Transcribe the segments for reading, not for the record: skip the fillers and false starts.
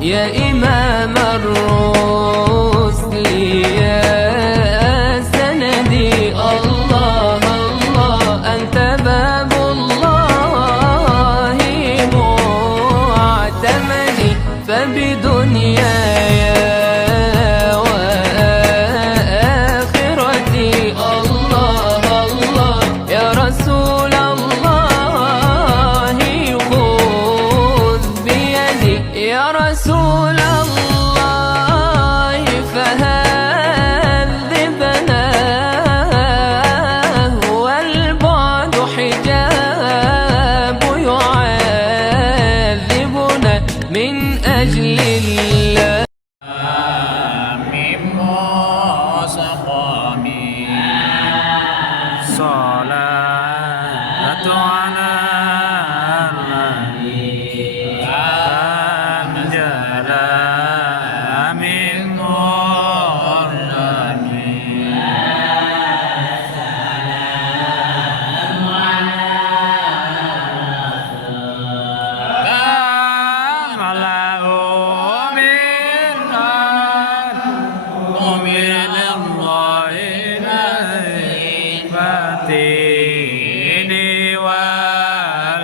يا إمام الرسل يا سندي. الله الله أنت باب الله معتمدي، فبدنياي وآخرتي الله الله يا رسول الله خذ بيدي. يا رسول الله فهذبنا والبعد حجاب يعذبنا من أجل الله. صلاة على النبي أنجل من ظلمي. كما له من من الله فتيني والغبي.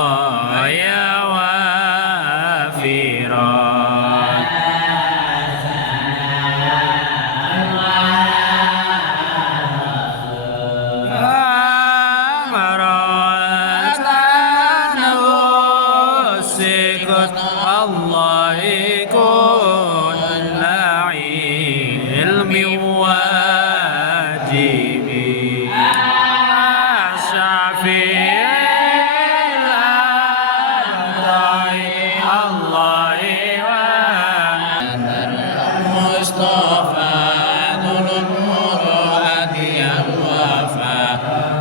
عطايا وافرات أمرت أنه سكت الله كل علم واجبي. الشافعي الله المصطفى ذو النور هدي الوفا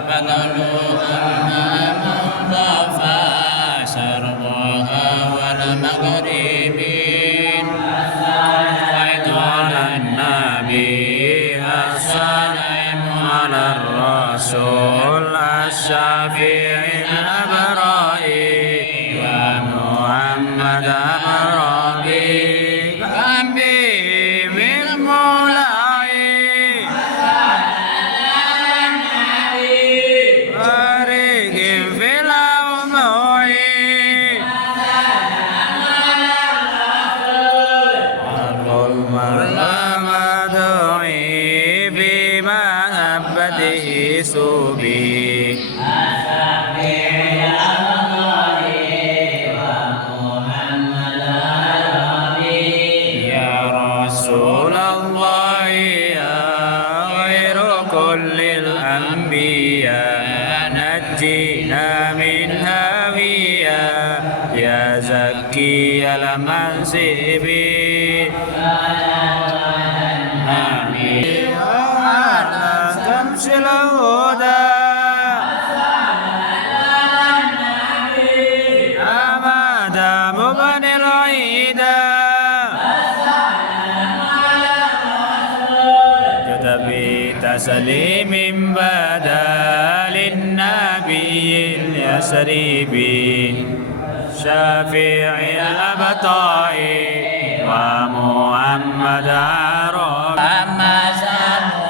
بذلوا أمام الضفا شرقها والمغربين. صليت على النبي السلام على الرسول الشافعي الأبرائي ومحمد أمربي حبيب المولاي فارق في الأوضاع. كل مدعي في محبته سبي. يا رسول الله يا غير كل الأنبياء نجينا من هاوية يا زكي المنسبين. آمين على شمس الهدى أمد مبني العيدا كتبي تسليم بدل النبي اليسربي شافعي الأبطاء ومحمد عرب. أما سمو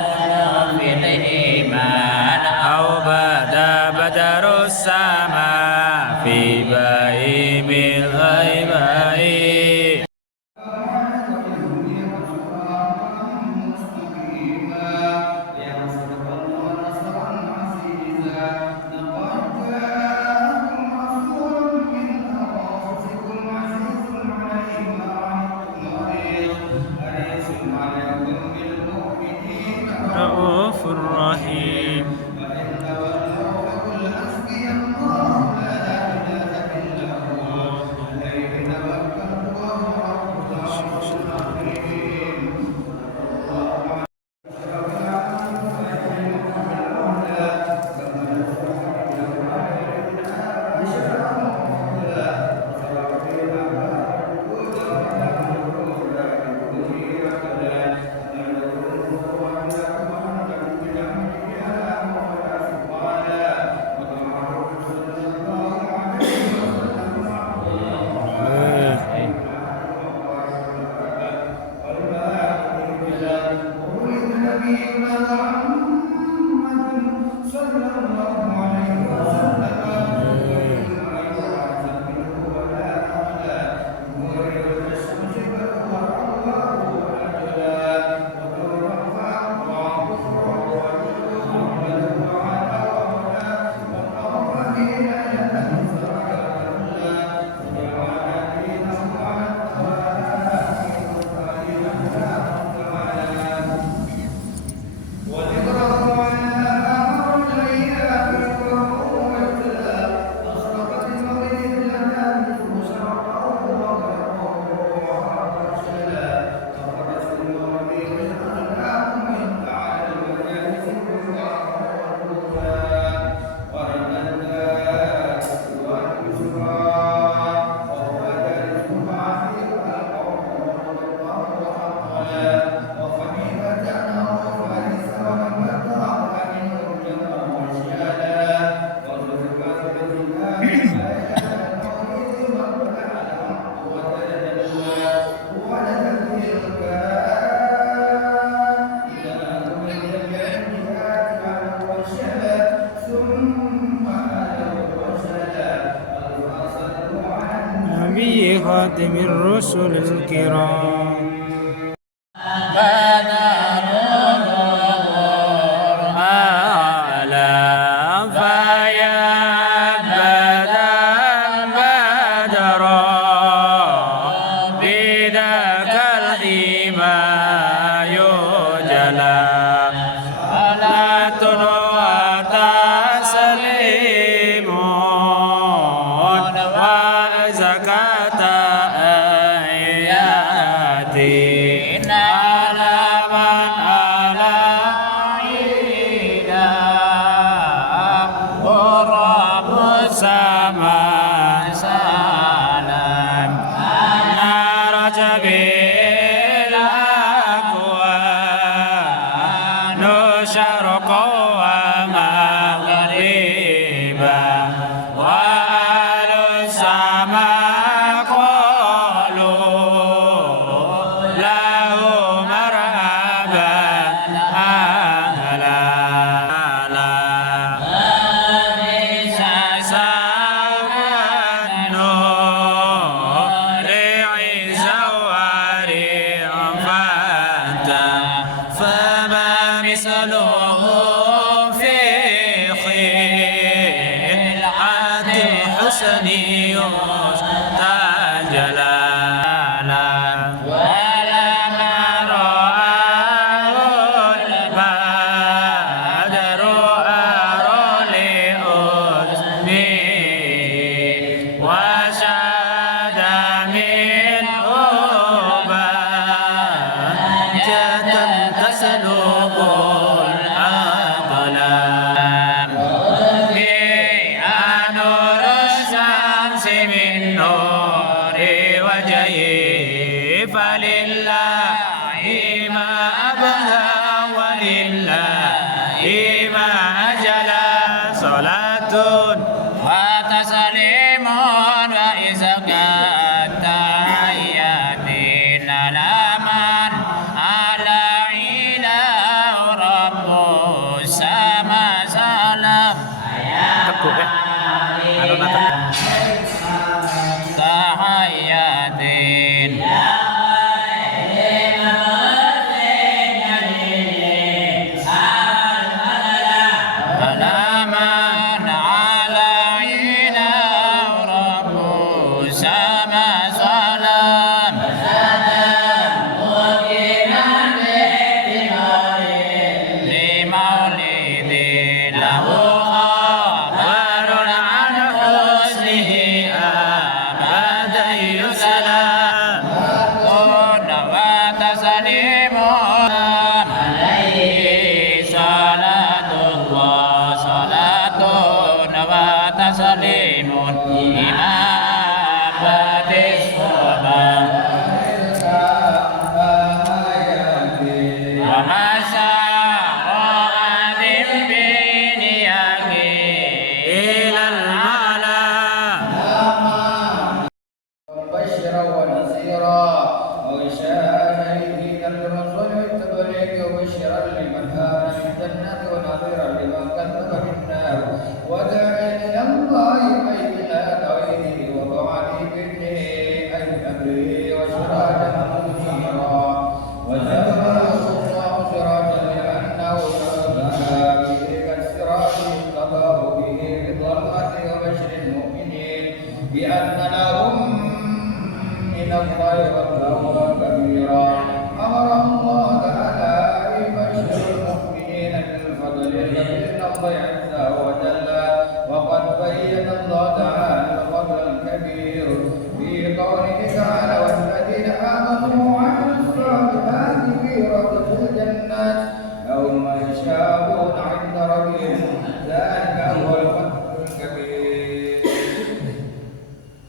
في الإيمان أو بدا بدر السماء في بهيم الغيباء. حريص عليكم بالمؤمنين خاتم الرسل الكرام.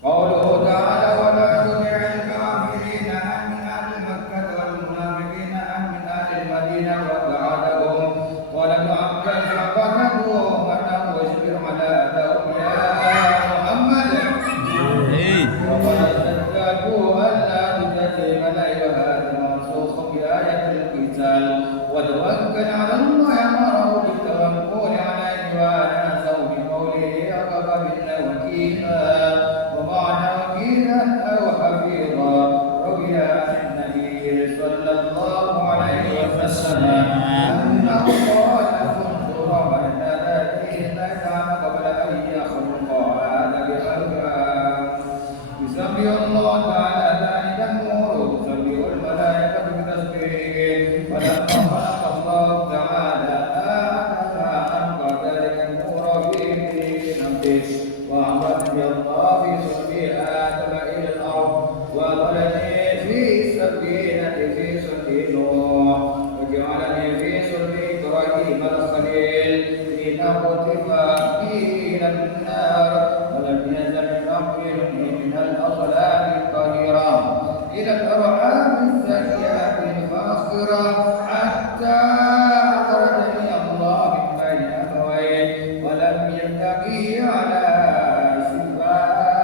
قوله تعالى ولا تطع الكافرين من أهل مكة والمنافقين الله عليه وسلم أنه قال كنت ربنا الذي كان قبل أن يخلق آدم بخلقها يسبح الله تعالى ذلك النور تسبح الملائكة بتسبيحه فلما خلق الله تعالى آدم ألقى ذلك النور في نفسه وأخرج الله في صلب آدم إلى الأرض وأدخلني في سفينة في صلب نوح وجعلني في صلب إبراهيم الخليل لنقذف إلى النار ولم يزل ينقلني من الأصلاب الطاهرة إلى الأرحام الزكية الفاخرة حتى أخرجني الله من بين أبويه ولم يلتقي على شفاههم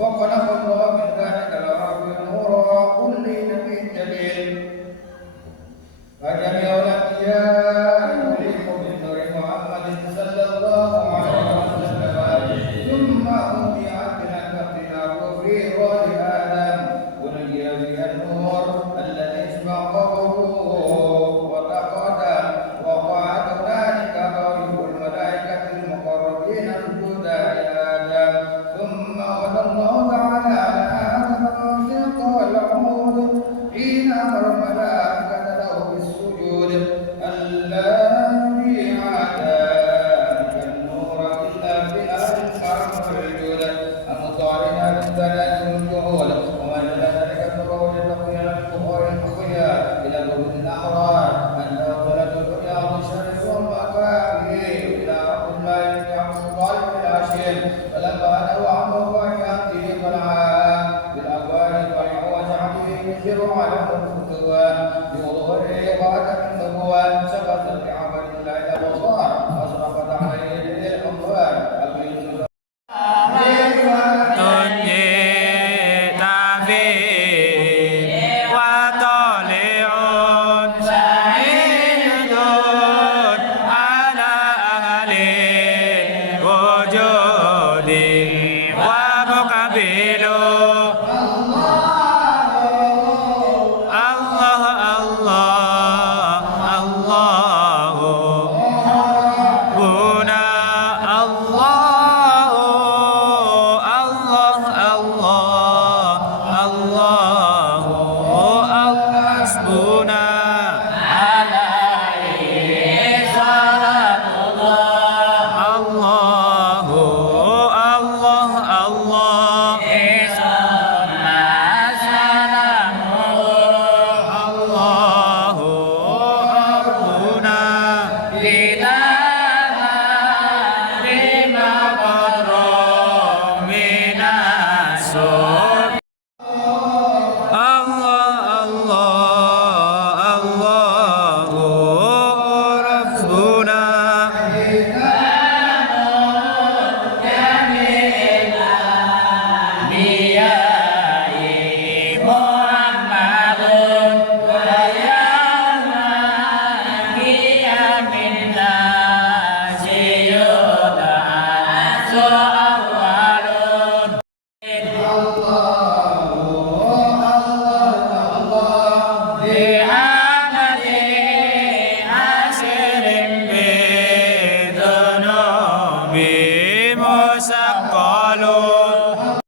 وخلق الله من ذلك الأرض نورا كل نبي يكبر على الفتوى بظهر وعدم النبوة شغف بعمل الله وصار